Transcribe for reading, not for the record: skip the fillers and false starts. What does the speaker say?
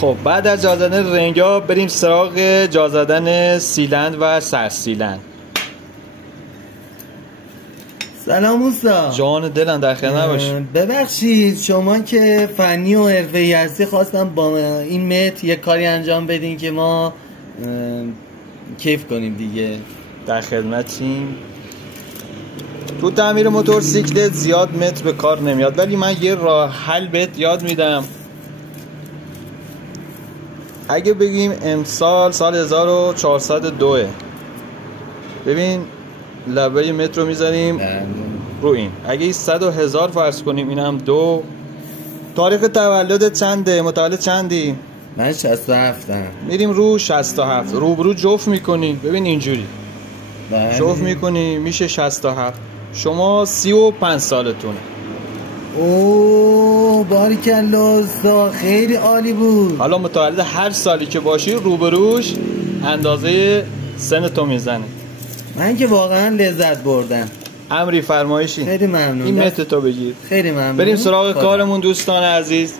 خب بعد از جا زدن رنگا بریم سراغ جا زدن سیلند و سرسیلند. سلام اوستا. جان دلم در خیر نباش. ببخشید شما که فنی و حرفه‌ای هستی، خواستم با این متر یه کاری انجام بدین که ما کیف کنیم دیگه. در خدمتیم. تو تعمیر موتورسیکلت زیاد متر به کار نمیاد، ولی من یه راه حل بهت یاد میدم. اگه بگیم امسال سال 1402، ببین لبه متر رو میزنیم رو این. اگه 100,000 فرض کنیم، این هم 2. تاریخ تولد چنده؟ متولد چندی؟ من 67م. میریم رو 67. روبرو جفت میکنی، ببین اینجوری جفت میکنی میشه 67. شما 35 سالتونه. اوه باریکالله اوستا، خیلی عالی بود. حالا متولد هر سالی که باشی روبروش اندازه سن تو میزنه. من که واقعا لذت بردم. امری فرمایشی. خیلی ممنون. این متر تو بگیر. خیلی ممنون. بریم سراغ کارمون دوستان عزیز.